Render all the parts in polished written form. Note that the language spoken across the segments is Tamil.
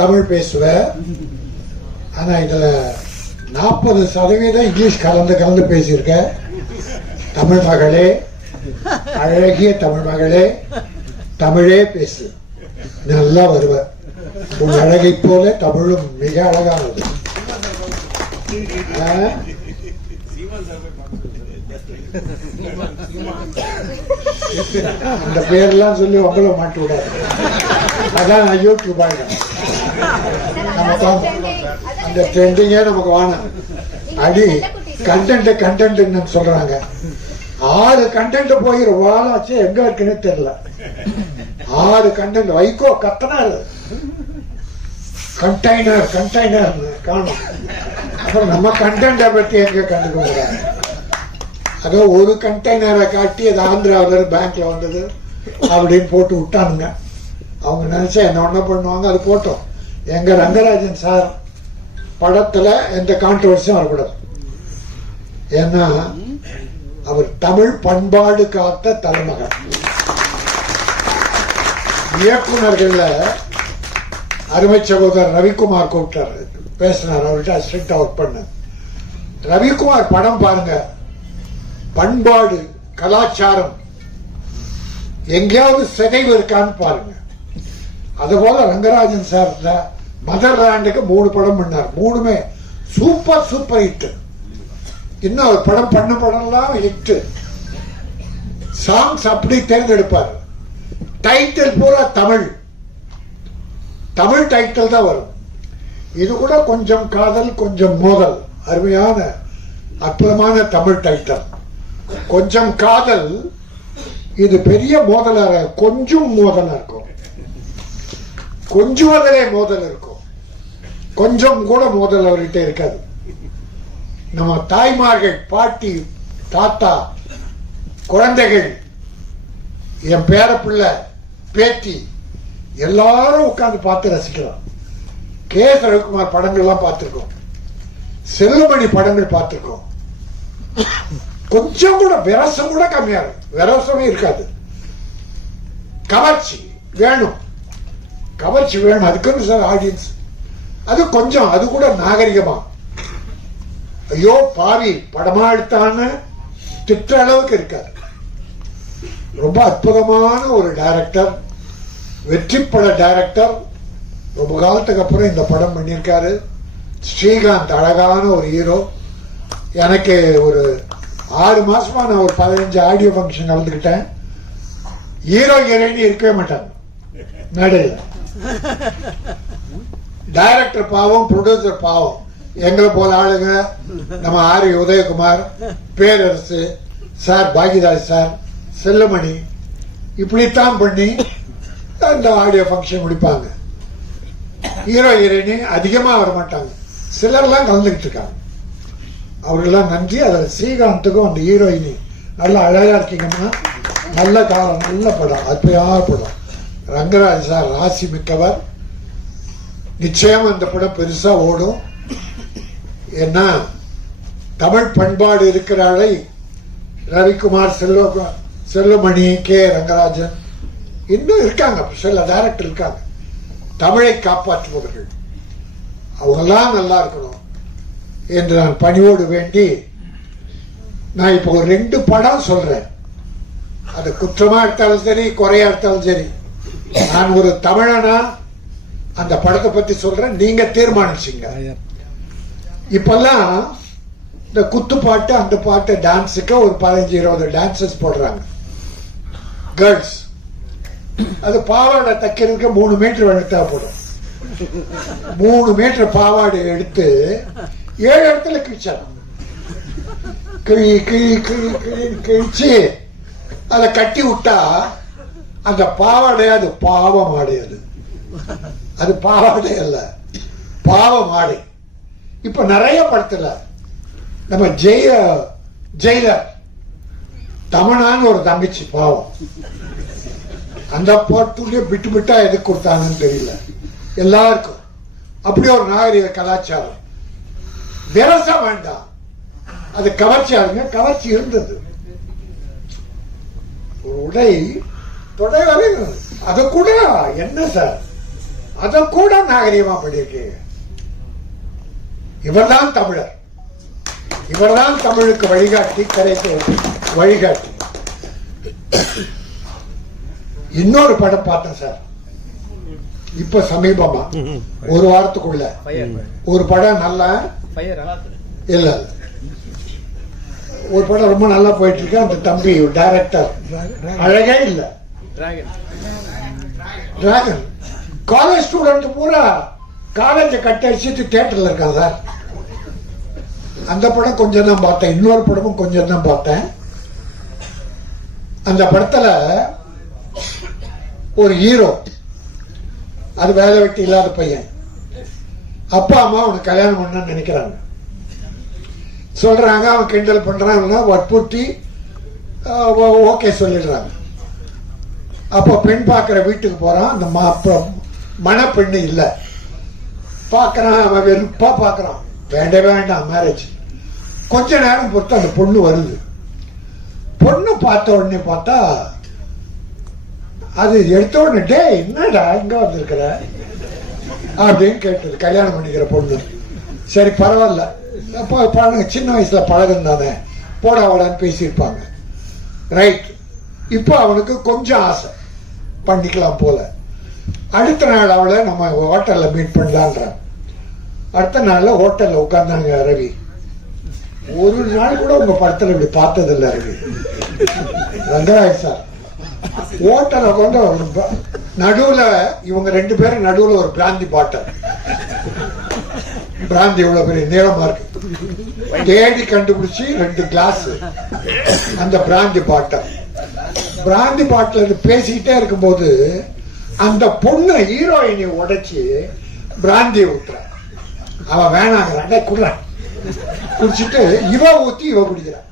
தமிழ் பேசுவேன். ஆனா இதுல 40% இங்கிலீஷ் கலந்து பேசியிருக்கேன். தமிழ் மகளே, அழகிய தமிழ் மகளே, தமிழே பேசு, நல்லா வருவ. உன் அழகை போல தமிழும் மிக அழகானது. அந்த பேரெல்லாம் சொல்லி உங்களை மாட்டி விடாது. அதான் நான் யூடியூப் ஆகிடும். அந்த ட்ரெண்டிங்கே நமக்கு வேணும். அடி கண்டென்ட் சொல்றாங்க. 6 கண்டென்ட் போய் வாழாச்சு எங்க இருக்குன்னு தெரியல. 6 கண்டென்ட் வைகோ கத்தனாரு கண்டெய்னர் காணும். அப்புறம் நம்ம கண்டென்ட்டை பத்தி எங்க கண்டுக்க முடியாது. அதோ ஒரு கண்டெய்னரை காட்டி அது ஆந்திராவில் பேங்க்ல வந்தது அப்படின்னு போட்டு விட்டானுங்க. அவங்க நினைச்சா என்ன ஒண்ணு பண்ணுவாங்க. அது போட்டோம். எங்க ரங்கராஜன் சார் படத்துல எந்த கான்ட்ரவர்சியும் வரக்கூடாது. ஏன்னா அவர் தமிழ் பண்பாடு காத்த தலைமகன். இயக்குநர்கள்ல அருமை சகோதரர் ரவிக்குமார் கூப்பிட்டாரு, பேசினார். அவர்கிட்ட அசிஸ்டன்டா ஒர்க் பண்ண ரவிக்குமார் படம் பாருங்க. பண்பாடு கலாச்சாரம் எங்கேயாவது சிதைவு இருக்கான்னு பாருங்க. அதுபோல ரங்கராஜன் சார் மதர்லாண்டுக்கு 3 படம் பண்ணார். 3மே சூப்பர் ஹிட். இன்னும் ஒரு படம் பண்ண படம்லாம் ஹிட். சாங்ஸ் அப்படி தேர்ந்தெடுப்பார். டைட்டில் பூரா தமிழ் டைட்டில் தான் வரும். இது கூட கொஞ்சம் காதல் கொஞ்சம் மோதல். அருமையான அற்புதமான தமிழ் டைட்டில். கொஞ்சம் காதல், இது பெரிய மோதலா, கொஞ்சம் மோதலா இருக்கும். கொஞ்சுவதிலே மோதல் இருக்கும், கொஞ்சம் கூட மோதல் அவர்கிட்ட இருக்காது. நம்ம தாய்மார்கள், பாட்டி, தாத்தா, குழந்தைகள், என் பேர பிள்ளை, பேத்தி எல்லாரும் உட்கார்ந்து பார்த்து ரசிக்கலாம். கே எஸ் ரவிக்குமார் படங்கள்லாம் பார்த்திருக்கோம். செல்லுமணி படங்கள் பார்த்திருக்கோம். கொஞ்சம் கூட விரசம் கூட கம்மியா இருக்கும். விரசமே இருக்காது. கவர்ச்சி வேணும். அதுக்குன்னு சார் ஆடியன்ஸ். அது கொஞ்சம், அது கூட நாகரிகமா, ஐயோ பாவி படமா எடுத்தான்னு திட்ட அளவுக்கு இருக்காது. ரொம்ப அற்புதமான ஒரு டைரக்டர், வெற்றி பட டைரக்டர். ரொம்ப காலத்துக்கு அப்புறம் இந்த படம் பண்ணியிருக்காரு. ஸ்ரீகாந்த் அழகான ஒரு ஹீரோ. எனக்கு ஒரு 6 மாசமா நான் ஒரு 15 ஆடியோ ஃபங்க்ஷன் கலந்துக்கிட்டேன். ஹீரோ ஹீரோயினி இருக்கவே மாட்டாங்க மேடையில். டைரக்டர் பாவம், ப்ரொடியூசர் பாவம். எங்களை போல ஆளுங்க, நம்ம ஆர் உதயகுமார், பேரரசு சார், பாகியராஜ் சார், செல்லுமணி, இப்படித்தான் பண்ணி அந்த ஆடியோ ஃபங்க்ஷன் முடிப்பாங்க. ஹீரோ ஹீரோயினி அதிகமா வர மாட்டாங்க. சிலர்லாம் கலந்துகிட்டு இருக்காங்க. அவர்களெல்லாம் நன்றி. அதில் ஸ்ரீகாந்துக்கும் அந்த ஹீரோயினி நல்லா அழகா இருக்கீங்கன்னா, நல்ல காலம், நல்ல படம், அற்புதமான படம். ரங்கராஜ் சார் ராசி மிக்கவர். நிச்சயம் அந்த படம் பெருசா ஓடும். ஏன்னா தமிழ் பண்பாடு இருக்கிற ஆளை ரவிக்குமார், செல்லுமணி, கே ரங்கராஜன் இன்னும் இருக்காங்க. சில டைரக்டர் இருக்காங்க தமிழை காப்பாற்றுபவர்கள். அவங்கெல்லாம் நல்லா இருக்கணும் என்று நான் பணிவோடு வேண்டி, நான் இப்போ ஒரு 2 படம் சொல்றேன். அது குற்றமா எடுத்தாலும் சரி, குறையா எடுத்தாலும் சரி, நான் ஒரு தமிழனா அந்த படத்தை பத்தி சொல்றேன். நீங்க தீர்மானிச்சுங்க. இப்பெல்லாம் இந்த குத்து பாட்டு, அந்த பாட்டு, டான்ஸுக்கு ஒரு 15-20 டான்சஸ் போடுறாங்க கேர்ள்ஸ். அது பாவாடை தைக்கிறதுக்கு 3 மீட்டர் எடுத்தா போடும். 3 மீட்டர் பாவாடை எடுத்து 7 இடத்துல கிழிச்சாங்க. கிழிச்சு அதை கட்டி விட்டா அந்த பாவாடை, அது பாவம் ஆடையது. அது பாவாடை அல்ல, பாவம் ஆடை. இப்ப நிறைய படத்துல நம்ம ஜெயிலர் தமனான்னு ஒரு தங்கச்சி பாவம், அந்த பாட்டுலயே விட்டு விட்டா எதுக்கு கொடுத்தாங்கன்னு தெரியல. எல்லாருக்கும் அப்படி ஒரு நாகரிக கலாச்சாரம். விரசம் வேண்டாம், அது கவர்ச்சியாருங்க. கவர்ச்சி இருந்தது. ஒரு உடை தொடை வரை, அது கூட என்ன சார் அத கூட நாகரிகமா பண்ணிருக்கீங்க. இவர்தான் தமிழர், இவர்தான் தமிழுக்கு வழிகாட்டி, கரைக்கு வழிகாட்டி. இன்னொரு படம் பார்த்தேன் சார், இப்ப சமீபமா ஒரு வாரத்துக்குள்ள ஒரு படம் நல்லா இல்ல, ஒரு படம் ரொம்ப நல்லா போயிட்டு இருக்கு. அந்த தம்பி டைரக்டர் அழகே இல்ல, டிராகன். காலேஜ் ஸ்டூடெண்ட் பூரா காலேஜ கட்டடிச்சிட்டு தியேட்டர்ல இருக்கான் சார். அந்த படம் கொஞ்சம் தான் பார்த்தேன், இன்னொரு படமும் கொஞ்சம் தான் பார்த்தேன். அந்த படத்துல ஒரு ஹீரோ, அது வேலை வெட்டி இல்லாத பையன், அப்பா அம்மா அவனுக்கு கல்யாணம் பண்ண நினைக்கிறாங்க, சொல்றாங்க. அவன் கிண்டல் பண்றான், வற்புறுத்தி ஓகே சொல்லிடுறாங்க. அப்போ பெண் பார்க்கிற வீட்டுக்கு போறான். அந்த மணப்பெண்ணு இல்ல, பார்க்கறான். அவன் வெறுப்பா பார்க்கறான், வேண்டவே வேண்டாம் மேரேஜ். கொஞ்ச நேரம் பொறுத்து அந்த பொண்ணு வருது. பொண்ணு பார்த்த உடனே பார்த்தா, அது எடுத்த உடனே டே என்னடா இங்க வந்திருக்கிற அப்படின்னு கேட்டது. கல்யாணம் பண்ணிக்கிற பொண்ணு. சரி பரவாயில்ல, சின்ன வயசுல பழகம் தானே, போடா வாடான்னு பேசியிருப்பாங்க. ரைட். இப்போ அவனுக்கு கொஞ்சம் ஆசை, பண்ணிக்கலாம் போல. அடுத்த நாள் அவளை நம்ம ஹோட்டல்ல மீட் பண்ணலான்ற. அடுத்த நாள்ல ஹோட்டல்ல உட்கார்ந்தாங்க ரவி. ஒரு நாள் கூட உங்க படத்துல இப்படி பார்த்தது இல்ல ரவி. ரங்கராஜ் சார் ஹோட்டல கொண்டு நடுவுல, இவங்க ரெண்டு பேரும் நடுவுல ஒரு பிராந்தி பாட்டில். பிராந்தி இவ்வளவு பெரிய நீளமா இருக்கு, தேடி கண்டுபிடிச்சு 2 கிளாஸ் அந்த பிராந்தி பாட்டில். பிராந்தி பாட்டில் பேசிக்கிட்டே இருக்கும்போது அந்த பொண்ணு ஹீரோயினை உடைச்சி பிராந்தியை ஊத்துற. அவன் வேணாங்கிறான், குடுற குடிச்சிட்டு இவ ஊத்தி இவ குடிக்கிறான்.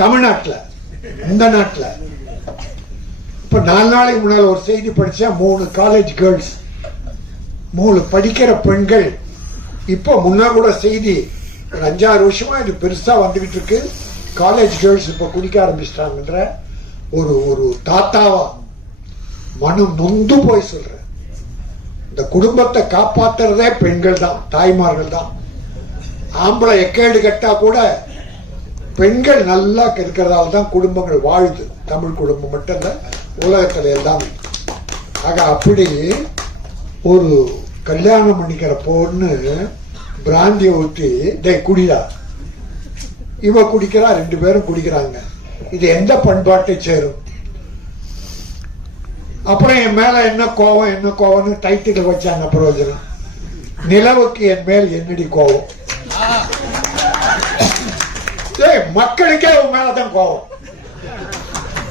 தமிழ்நாட்டுல, இந்த நாட்டுல இப்ப 4 நாளைக்கு முன்னால ஒரு செய்தி படிச்சேன். 3 காலேஜ் கேர்ள்ஸ், 3 படிக்கிற பெண்கள். இப்ப முன்னா கூட செய்தி, ஒரு 5-6 வருஷமா இது பெருசா வந்துகிட்டு இருக்கு. காலேஜ் கேர்ள்ஸ் இப்ப குடிக்க ஆரம்பிச்சிட்டாங்கன்ற ஒரு தாத்தாவா மனம் நொந்து போய் சொல்ற. இந்த குடும்பத்தை காப்பாத்துறதே பெண்கள் தான், தாய்மார்கள் தான். ஆம்பளை எக்கேடு கட்டா கூட பெண்கள் நல்லா இருக்கிறதால தான் குடும்பங்கள் வாழுது. தமிழ் குடும்பம் மட்டும் இல்ல, உலகத்துல எல்லாம். ஆக அப்படி ஒரு கல்யாணம் பண்ணிக்கிற பொண்ணு பிராந்தியை ஊற்றி டே குடிடா, இவ குடிக்கிறா, 2 பேரும் குடிக்கிறாங்க. இது எந்த பண்பாட்டை சேரும்? அப்புறம் என் மேல என்ன கோவம்னு டைட்டில் வச்சாங்க. பிரயோஜனம், நிலவுக்கு என் மேல் என்னடி கோவம்? மக்களுக்கே உன் மேலதான் கோவம்,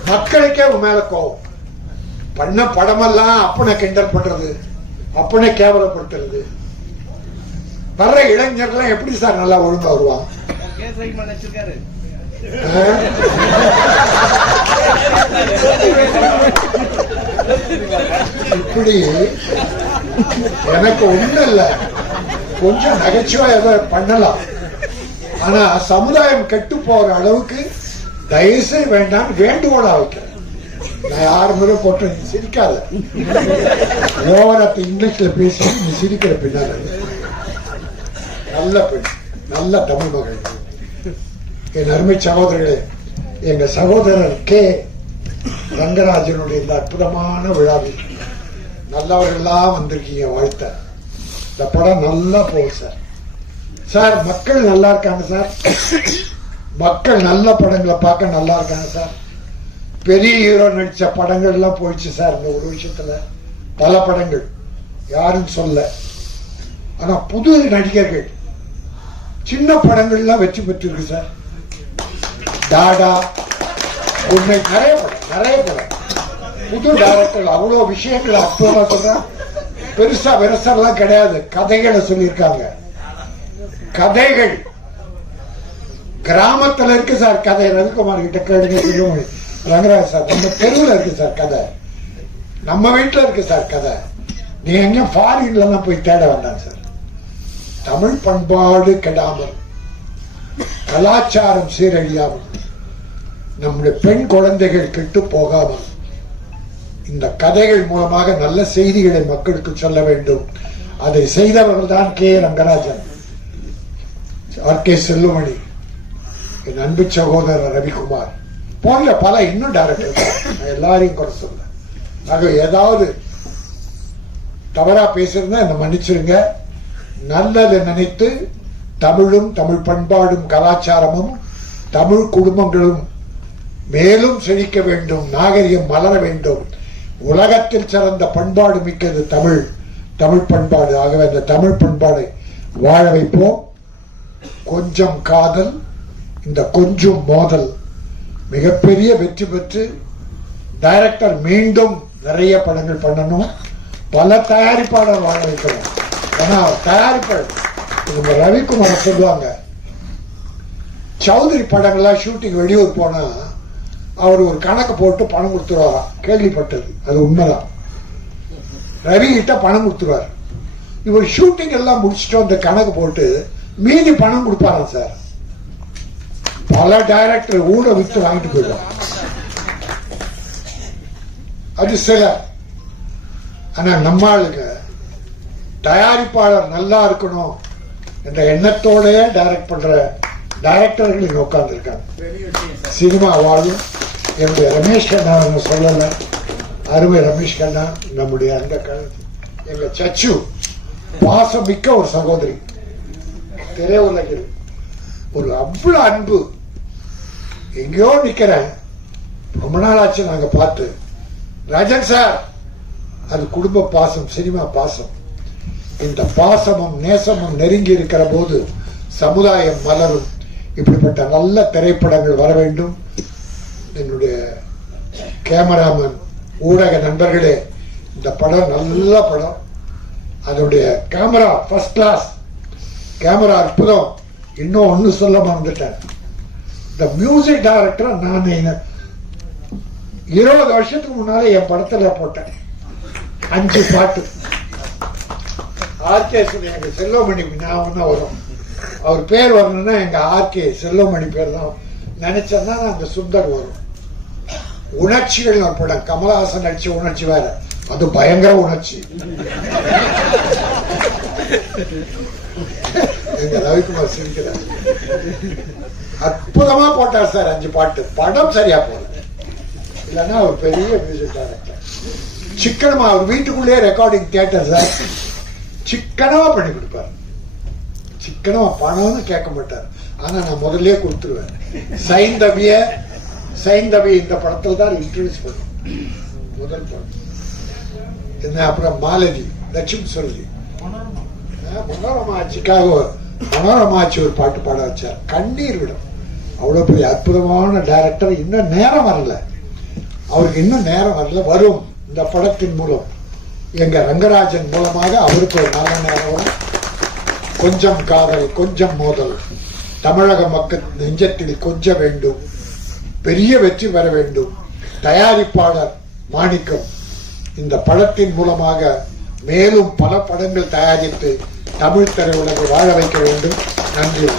மக்களுக்கே உன் மேல கோவம். பண்ண படமெல்லாம் அப்பனை கிண்டல் பண்றது, அப்பனை கேவலப்படுத்துறது. வர்ற இளைஞர்கள் எப்படி சார் நல்லா ஒழுங்கா வருவான்? இப்படி எனக்கு ஒண்ணு இல்ல, கொஞ்சம் நகைச்சுவா எதை பண்ணலாம். ஆனா சமுதாயம் கெட்டு போற அளவுக்கு தயவுசெய்து வேண்டாம் வேண்டுகோளா வைக்கிறேன். நான் யாரு முறை போட்டு நீ சிரிக்காத, ஓவராத்து இங்கிலீஷ்ல பேசி நீ சிரிக்கிற பின்னால. நல்ல பெண், நல்ல தமிழ் மகள். என் அருமை சகோதரர்களே, எங்க சகோதரர் கே ரங்கராஜனுடைய இந்த அற்புதமான விழாவில் நல்லவர்கள்லாம் வந்திருக்கீங்க, வாழ்த்த. இந்த படம் நல்லா போகுது சார். சார் மக்கள் நல்லா இருக்காங்க சார், மக்கள் நல்ல படங்களை பார்க்க நல்லா இருக்காங்க சார். பெரிய ஹீரோ நடிச்ச படங்கள் எல்லாம் போயிடுச்சு சார் இந்த ஒரு விஷயத்துல. பல படங்கள் யாரும் சொல்ல, ஆனா புது நடிகர்கள் சின்ன படங்கள்லாம் வெற்றி பெற்றிருக்கு சார். டாடா, உண்மை, நிறைய படம் புது டைரக்டர் அவ்வளவு விஷயங்கள் அற்புதமா சொல்றான். பெருசா விரசெல்லாம் கிடையாது, கதைகளை சொல்லியிருக்காங்க. கதைகள் கிராமத்துல இருக்கு சார் கதை. ரவிக்குமார் கிட்ட கேளுங்க, சொல்லுவோம். ரங்கராஜ் சார், நம்ம தெருவில் இருக்கு சார் கதை, நம்ம வீட்டுல இருக்கு சார் கதை. நீ எங்க ஃபாரின்ல எல்லாம் போய் தேட வேண்டாம் சார். தமிழ் பண்பாடு கெடாமல், கலாச்சாரம் சீரழியாமல், நம்முடைய பெண் குழந்தைகள் கெட்டு போகாமல் இந்த கதைகள் மூலமாக நல்ல செய்திகளை மக்களுக்கு சொல்ல வேண்டும். அதை செய்தவர்கள் தான் K. Rangarajan, R. K. Sellumani, என் அன்பு சகோதரர் ரவிக்குமார் போன்ற பல இன்னும் டைரக்டர். எல்லாரையும் குறை சொல்ல. ஆக ஏதாவது தவறா பேசிருந்தா என்ன மன்னிச்சிருங்க. நல்லது நினைத்து தமிழும் தமிழ் பண்பாடும் கலாச்சாரமும் தமிழ் குடும்பங்களும் மேலும் செழிக்க வேண்டும், நாகரிகம் மலர வேண்டும். உலகத்தில் சிறந்த பண்பாடு மிக்கது தமிழ், தமிழ் பண்பாடு. ஆகவே அந்த தமிழ் பண்பாடை வாழ வைப்போம். கொஞ்சம் காதல், இந்த கொஞ்சம் மோதல் மிகப்பெரிய வெற்றி பெற்று டைரக்டர் மீண்டும் நிறைய படங்கள் பண்ணணும். பல தயாரிப்பாளர் வாழ வைக்கணும். ஏன்னா தயாரிப்பாளர் இவங்க ரவிக்குமார் சொல்லுவாங்க, சௌதரி படங்கள்லாம் ஷூட்டிங் வெளியூர் போனா அவர் ஒரு கணக்கு போட்டு பணம் கொடுத்துருவாராம். கேள்விப்பட்டது, அது உண்மைதான். ரவி கிட்ட பணம் கொடுத்துருவார். இவர் ஷூட்டிங் எல்லாம் முடிச்சுட்டு அந்த கணக்கு போட்டு மீதி பணம் கொடுப்பாராம் சார். பல டைரக்டர் ஊட வித்து வாங்கிட்டு போயிடுவார். அது சில. ஆனா நம்ம ஆளுங்க தயாரிப்பாளர் நல்லா இருக்கணும் என்ற எண்ணத்தோடய டைரக்ட் பண்ற டைரக்டர்கள் இங்க உட்கார்ந்து இருக்காங்க. சினிமா வாழும். என்னுடைய ரமேஷ் கண்ணா சொல்லல, அருமை ரமேஷ் கண்ணா, நம்முடைய அந்த எங்க சச்சு பாசம் மிக்க ஒரு சகோதரி, திரையுலகில் ஒரு அவ்வளவு அன்பு. எங்கேயோ நிக்கிறேன், ரொம்ப நாள் ஆச்சு நாங்க பார்த்து. ராஜன் சார், அது குடும்ப பாசம், சினிமா பாசம். இந்த பாசமும் நேசமும் நெருங்கி இருக்கிற போது சமுதாயம் மலரும். இப்படிப்பட்ட நல்ல திரைப்படங்கள் வர வேண்டும். என்னுடைய கேமராமேன், ஊடக நண்பர்களே, இந்த படம் நல்ல படம். அதனுடைய கேமரா ஃபர்ஸ்ட் கிளாஸ், கேமரா அற்புதம். இன்னும் ஒன்னு சொல்ல மறந்துட்டேன். இந்த மியூசிக் டைரக்டர் நான் 20 வருஷத்துக்கு முன்னால என் படத்துல போட்டேன் 5 பாட்டு. ஆர்கே எனக்கு செல்வமணி ஞாபகம் தான் வரும். அவர் பேர் வரணும்னா எங்க ஆர்கே செல்வமணி பேர் தான் நினைச்சேன்னா அந்த சுந்தர் வரும். உணர்ச்சிகள் ஒரு படம், கமலஹாசன் நடிச்ச உணர்ச்சி வேற, அது பயங்கர உணர்ச்சி. எங்க ரவிக்குமார் சிரிக்கிறார். அற்புதமா போட்டார் சார் 5 பாட்டு. படம் சரியா போல, இல்லைன்னா ஒரு பெரிய மியூசிக் டைரக்டர். சிக்கனமா அவர் வீட்டுக்குள்ளேயே ரெக்கார்டிங் தியேட்டர் சார், சிக்கனமா பண்ணி கொடுப்பார். சிக்கனமா பணம்னு கேட்க மாட்டார். ஆனா நான் முதல்ல கொடுத்துருவேன். சைந்தவி இந்த படத்துல தான் இன்ட்ரோடியூஸ் பண்ணும், முதல் படம். என்ன அப்புறம் மாலதி, லட்சுமி சொல்லி, மனோரமா ஆட்சிக்காக மனோரமா ஆட்சி ஒரு பாட்டு பாட வச்சார். கண்ணீர் விடும். அவ்வளவு பெரிய அற்புதமான டைரக்டர். இன்னும் நேரம் வரல அவருக்கு, இன்னும் நேரம் வரல. வரும். இந்த படத்தின் மூலம் எங்க ரங்கராஜன் மூலமாக அவருக்கு ஒரு நல்ல நேரம். கொஞ்சம் காதல், கொஞ்சம் மோதல், தமிழக மக்கள் நெஞ்சத்தில் கொஞ்ச வேண்டும். பெரிய வெற்றி பெற வேண்டும். தயாரிப்பாளர் மாணிக்கம் இந்த படத்தின் மூலமாக மேலும் பல படங்கள் தயாரித்து தமிழ் திரையுலகை வாழ வைக்க வேண்டும். நன்றி.